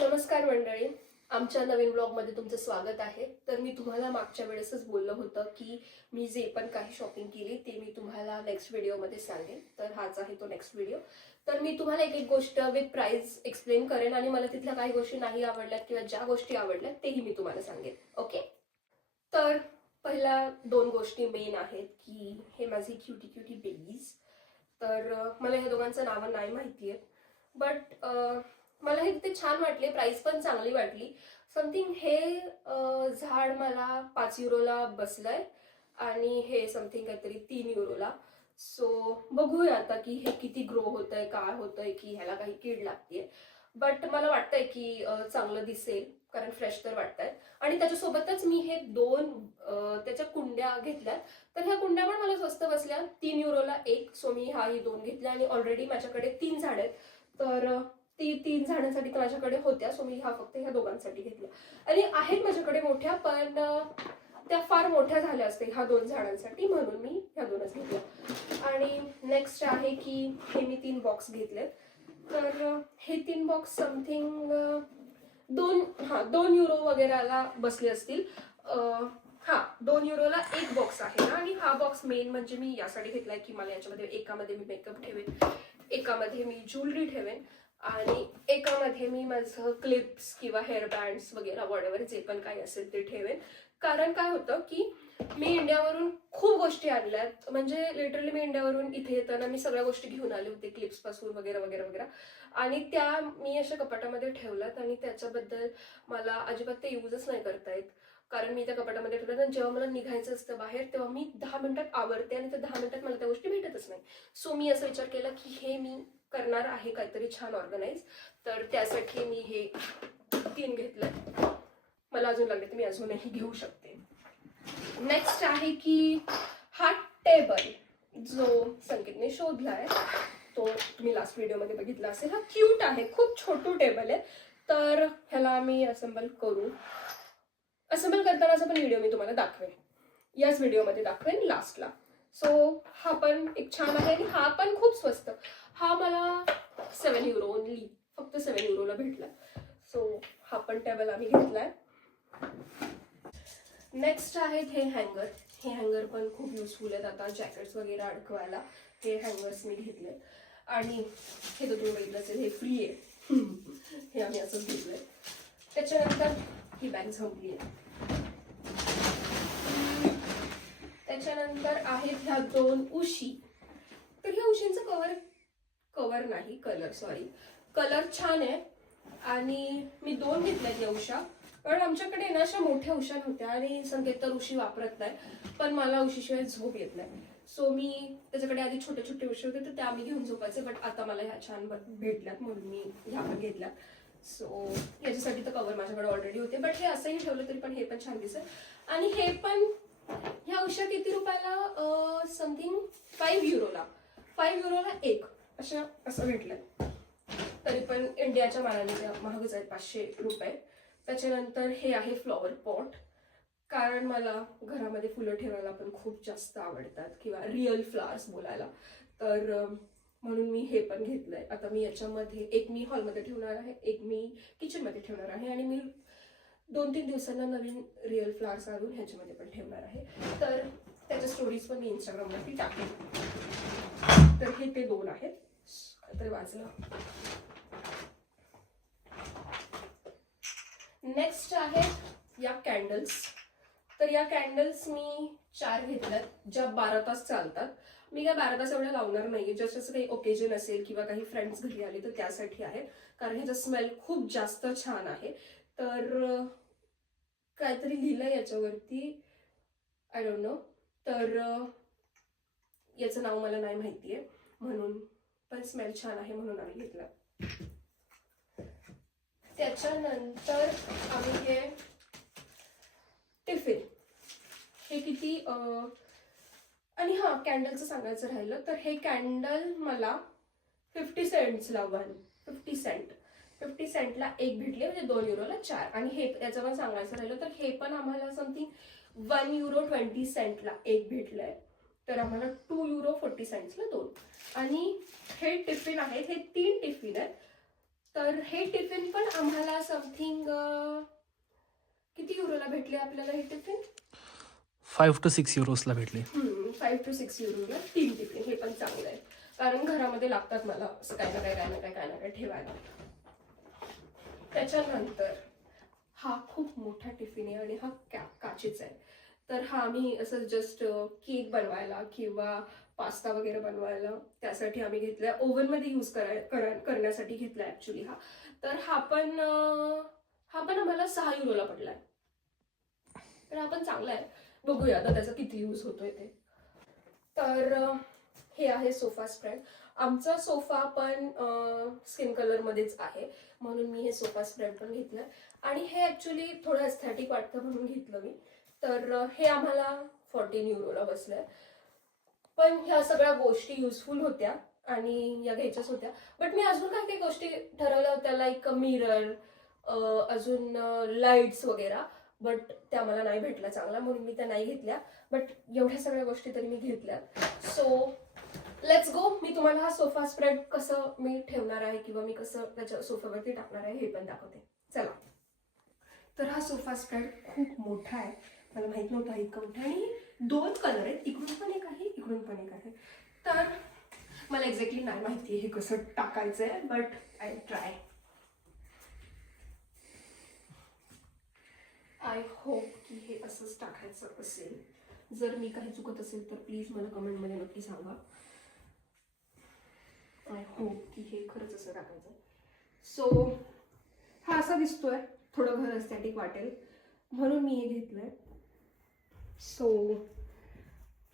नमस्कार मंडळी, आमच्या नवीन ब्लॉगमध्ये तुमचं स्वागत आहे. तर मी तुम्हाला मागच्या वेळेसच बोललं होतं की मी जे पण काही शॉपिंग केली ते मी तुम्हाला नेक्स्ट व्हिडिओमध्ये सांगेन. तर हाच आहे तो नेक्स्ट व्हिडिओ. तर मी तुम्हाला एक एक गोष्ट विथ प्राइस एक्सप्लेन करेन आणि मला तिथल्या काही गोष्टी नाही आवडल्यात किंवा ज्या गोष्टी आवडल्यात तेही मी तुम्हाला सांगेन. ओके. तर पहिल्या दोन गोष्टी मेन आहेत की हे माझी क्युटी क्युटी बेबीज. तर मला ह्या दोघांचं नावं नाही माहिती आहे, बट मला हे ते छान वाटले, प्राइस पण चांगली वाटली. समथिंग हे झाड मला 5 युरोला बसलंय आणि हे समथिंग काहीतरी 3 युरोला. सो बघूया आता की हे किती ग्रो होतंय, काय होतंय, की ह्याला काही कीड लागते. बट मला वाटतंय की चांगलं दिसेल, कारण फ्रेश तर वाटतंय. आणि त्याच्यासोबतच मी हे दोन त्याच्या कुंड्या घेतल्यात. तर ह्या कुंड्या पण मला स्वस्त बसल्या, 3 युरोला एक. सो मी ही दोन घेतल्या आणि ऑलरेडी माझ्याकडे 3 झाड आहेत. तर ती 3 झाडांसाठी तर माझ्याकडे होत्या. सो मी फक्त ह्या दोघांसाठी घेतल्या. आणि आहेत माझ्याकडे मोठ्या, पण त्या फार मोठ्या झाल्या असते ह्या 2 झाडांसाठी, म्हणून मी ह्या दोनच घेतल्या. आणि नेक्स्ट आहे की हे मी 3 बॉक्स घेतलेत. तर हे 3 बॉक्स समथिंग 2 युरो वगैरेला बसले असतील. 2 युरोला एक बॉक्स आहे ना. आणि हा बॉक्स मेन म्हणजे मी यासाठी घेतलाय की मला याच्यामध्ये एकामध्ये मी मेकअप ठेवेन, एकामध्ये मी ज्वेलरी ठेवेन आणि एकामध्ये मी माझं क्लिप्स किंवा हेअर बँड्स वगैरे वॉटेवर जे पण काही असेल ते ठेवेन. कारण काय होतं की मी इंडियावरून खूप गोष्टी आणल्यात. म्हणजे लिटरली मी इंडियावरून इथे येताना मी सगळ्या गोष्टी घेऊन आले होते, क्लिप्स पासून वगैरे वगैरे वगैरे. आणि त्या मी अशा कपाटामध्ये ठेवल्यात आणि त्याच्याबद्दल मला अजिबात ते यूजच नाही करता येत. कारण मी त्या कपाटामध्ये ठेवल्यात आणि जेव्हा मला निघायचं असतं बाहेर तेव्हा मी 10 मिनिटात आवरते आणि त्या 10 मिनिटात मला त्या गोष्टी भेटतच नाही. सो मी असा विचार केला की हे मी करणार आहे काहीतरी छान ऑर्गनाईज. तर त्यासाठी मी हे 3 घेतलं. मला अजून लागले तर मी अजूनही घेऊ शकते. नेक्स्ट आहे की हा टेबल जो संकेतने शोधलाय, तो तुम्ही लास्ट व्हिडिओमध्ये बघितला असेल. हा क्यूट आहे, खूप छोटू टेबल आहे. तर ह्याला आम्ही असेंबल करतानाचा पण व्हिडिओ मी तुम्हाला दाखवेन, याच व्हिडिओमध्ये दाखवेन लास्टला. सो हा पण एक छान आहे आणि हा पण खूप स्वस्त. हा मला 7 युरो ओनली, फक्त 7 युरोला भेटला. सो हा पण टेबल आम्ही घेतलाय. नेक्स्ट आहेत हे हँगर. हे हँगर पण खूप युजफुल आहेत आता जॅकेट्स वगैरे अडकवायला. हे हँगर्स मी घेतले. आणि हे तर तुम्ही बघितलं असेल, हे फ्री आहे. हे आम्ही असंच घेतलंय. त्याच्यानंतर ही बॅग संपली आहे. त्याच्यानंतर आहेत ह्या 2 उशी. तर ह्या उशींचं कवर नाही, कलर छान आहे. आणि मी 2 घेतल्यात या उशा, कारण आमच्याकडे ना अशा मोठ्या उशा नव्हत्या आणि संकेत तर उशी वापरत नाही, पण मला उशीशिवाय झोप येत नाही. सो मी त्याच्याकडे आधी छोटे छोटे उशी होते तर त्या आम्ही घेऊन झोपायचे, बट आता मला ह्या छान भेटल्यात म्हणून मी ह्या पण घेतल्यात. सो याच्यासाठी तर कवर माझ्याकडे ऑलरेडी होते, बट हे असंही ठेवलं तरी पण हे पण छान दिसेल. आणि हे पण ह्या उशा किती रुपयाला, समथिंग 5 युरोला एक असं भेटलं. तरी पण इंडियाच्या मानाने त्या महागच आहेत, 500 रुपये. त्याच्यानंतर हे आहे फ्लॉवर पॉट, कारण मला घरामध्ये फुलं ठेवायला पण खूप जास्त आवडतात किंवा रिअल फ्लावर्स बोलायला. तर म्हणून मी हे पण घेतलंय. आता मी याच्यामध्ये एक मी हॉलमध्ये ठेवणार आहे, एक मी किचनमध्ये ठेवणार आहे आणि मी 2-3 दिवसांना नवीन रिअल फ्लावर्स आणून ह्याच्यामध्ये पण ठेवणार आहे. तर त्याच्या स्टोरीज पण मी इंस्टाग्रामवरती टाकेन. तर हे ते 2 आहेत. काहीतरी वाचलं. नेक्स्ट आहे या कॅन्डल्स. तर या कॅन्डल्स मी 4 घेतल्यात, ज्या 12 तास चालतात. मी काय 12 तास एवढ्या लावणार नाहीये, जस्ट असं काही ओकेजन असेल किंवा काही फ्रेंड्स घरी आले तर त्यासाठी आहे, कारण ह्याचा स्मेल खूप जास्त छान आहे. तर काहीतरी लिहिलंय याच्यावरती, आय डोंट नो. तर याचं नाव मला नाही माहितीये, म्हणून पण स्मेल छान आहे म्हणून आम्ही घेतला. त्याच्यानंतर आम्ही हे टिफिन, हे किती आणि कॅन्डलचं सांगायचं राहिलं तर हे कॅन्डल मला 50 सेंट्सला 50 सेंटला एक भेटले, म्हणजे 2 युरोला 4. आणि हे याचं पण सांगायचं राहिलं तर हे पण आम्हाला समथिंग 1 युरो 20 सेंटला एक भेटलंय. तर आम्हाला 2 युरो 40 सेंट्सला 2. आणि हे टिफिन आहे, हे 3 टिफिन आहेत. तर हे टिफिन पण आम्हाला समथिंग किती युरोला भेटले आपल्याला हे टिफिन? 5 to 6 युरोजला भेटले. 5 to 6 युरोला 3 टिफिन. हे पण चांगलं आहे कारण घरामध्ये लागतात मला असं काय ना काय ठेवायला. त्याच्यानंतर हा खूप मोठा टिफिन आहे आणि हा काचेचा आहे. तर हा आम्ही असं जस्ट केक बनवायला किंवा पास्ता वगैरे बनवायला त्यासाठी आम्ही घेतलाय. ओव्हनमध्ये यूज करण्यासाठी घेतलाय ॲक्च्युली हा. तर हा पण आम्हाला 6 युरोला पडलाय. तर हा पण चांगला आहे. बघूया आता त्याचा किती यूज होतोय ते. तर हे आहे सोफा स्प्रेड. आमचा सोफा पण स्किन कलरमध्येच आहे म्हणून मी हे सोफा स्प्रेड पण घेतलं. आणि हे ॲक्च्युली थोडं एस्थेटिक वाटतं म्हणून घेतलं मी. तर हे आम्हाला 14 युरोला बसलंय. पण ह्या सगळ्या गोष्टी युजफुल होत्या आणि या घ्यायच्याच होत्या. बट मी अजून काही गोष्टी ठरवल्या होत्या लाईक मिरर, अजून लाईट्स वगैरे. बट त्या मला नाही भेटल्या चांगला म्हणून मी त्या नाही घेतल्या. बट एवढ्या सगळ्या गोष्टी तरी मी घेतल्या. So let's go. मी तुम्हाला हा सोफा स्प्रेड कसं मी ठेवणार आहे किंवा मी कसं त्याच्या सोफ्यावरती टाकणार आहे हे पण दाखवते. चला. तर हा सोफा स्प्रेड खूप मोठा आहे. मला माहित नव्हता इतका मोठा. आणि 2 कलर आहेत. इकडून पण एक आहे, इकडून पण एक आहे. तर मला एक्झॅक्टली नाही माहिती हे कसं टाकायचं आहे but I try. I hope की हे असंच टाकायचं असेल. जर मी काही चुकत असेल तर प्लीज मला कमेंटमध्ये नक्की सांगा. आय होप की हे खरंच असं टाकायचं. सो हा असा दिसतोय. थोडं घर एस्थेटिक वाटेल म्हणून मी हे घेतलंय. सो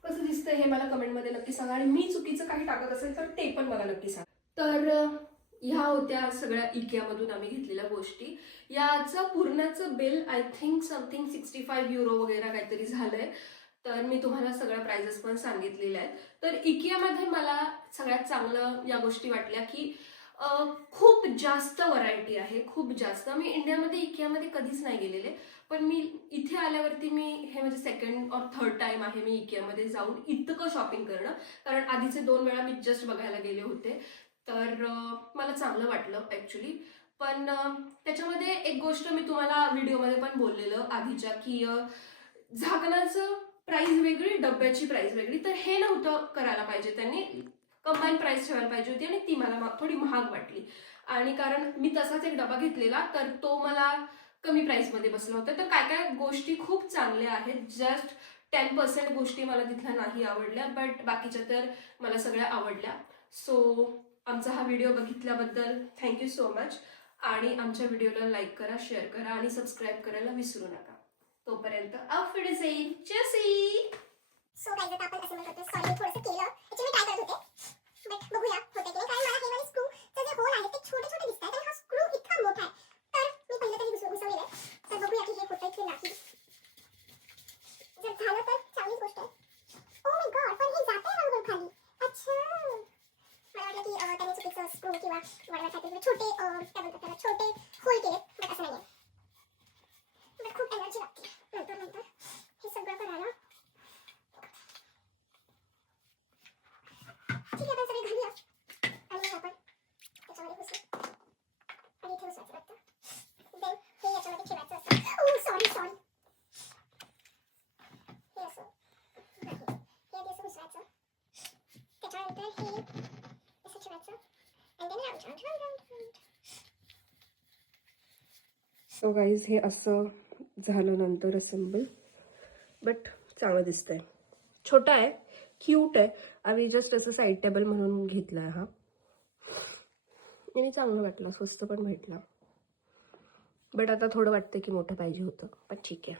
कसं दिसतंय हे मला कमेंटमध्ये नक्की सांगा. आणि मी चुकीचं काही टाकत असेल तर ते पण मला नक्की सांगा. तर ह्या होत्या सगळ्या इकेआमधून आम्ही घेतलेल्या गोष्टी. याचं पूर्णचं bill I think something 65 euro वगैरे काहीतरी झालंय. तर मी तुम्हाला सगळ्या प्राइजेस पण सांगितलेल्या आहेत. तर इकेआमध्ये मला सगळ्यात चांगलं या गोष्टी वाटल्या की खूप जास्त व्हरायटी आहे. खूप जास्त. मी इंडियामध्ये इकेआमध्ये कधीच नाही गेलेले. पण मी इथे आल्यावरती मी हे म्हणजे सेकंड और थर्ड टाइम आहे मी इकेआमध्ये जाऊन इतकं शॉपिंग करणं. कारण आधीचे 2 वेळा मी जस्ट बघायला गेले होते. तर मला चांगलं वाटलं ॲक्च्युली. पण त्याच्यामध्ये एक गोष्ट मी तुम्हाला व्हिडिओमध्ये पण बोललेलं आधीच्या की झाकणाचं प्राइस वेगळी, डब्याची प्राइस वेगळी. तर हे नव्हतं करायला पाहिजे. त्यांनी कंबाईन प्राइस ठेवायला पाहिजे होती आणि ती मला थोडी महाग वाटली. आणि कारण मी तसाच एक डबा घेतलेला तर तो मला कमी प्राइसमध्ये बसला होता. तर काय काय गोष्टी खूप चांगल्या आहेत. जस्ट 10% गोष्टी मला तिथल्या नाही आवडल्या बट बाकीच्या तर मला सगळ्या आवडल्या. सो आमचा हा व्हिडिओ बघितल्याबद्दल थँक्यू सो मच. आणि आमच्या व्हिडिओला लाईक करा, शेअर करा आणि सबस्क्राईब करायला विसरू नका. तोपर्यंत auf Wiedersehen. Tschüssi. So guys आता आपण असेंबल करतोय. सॉरी थोडंसं केलं. ॲक्च्युअली ट्राय करत होते. बट बघूया होते की नाही. कारण मला हे वाले स्क्रूचे जे होल आहेत ते छोटे छोटे दिसतात आणि हा स्क्रू इतका मोठा आहे. तर मी पहिलं तरी घुसवलेलं आहे. तर बघूया की हे होतंय की नाही. जर झालं तर चांगलीच गोष्ट आहे. ओ माय गॉड पण हे जातंय हळूहळू खाली. अच्छा मला वाटलं की त्याने चुकीचं स्क्रू किंवा वळवायसाठी छोटे काय बोलतात त्याला छोटे होल केले. बट असं नाही आहे. बट खूप एनर्जी लागते नंतर हे सगळं करायला. ठीक आहे आपण सगळे घालूया आणि आपण त्याच्यामध्ये घुसू आणि इथे घुसवायचं वाटतं. देन हे याच्यामध्ये ठेवायचं असतं. ओ सॉरी हे असं नाही हे आधी असं घुसवायचं. त्याच्यानंतर हे असं ठेवायचं आणि देन राऊंड. सो गाईज हे असं झालं नंतर असेंबल. बट चांगलं दिसतंय. छोटा आहे, क्यूट आहे. आम्ही जस्ट असं साईड टेबल म्हणून घेतलाय हा. आणि चांगलं वाटलं, स्वस्त पण भेटला. बट आता थोडं वाटतं की मोठं पाहिजे होतं पण ठीक आहे.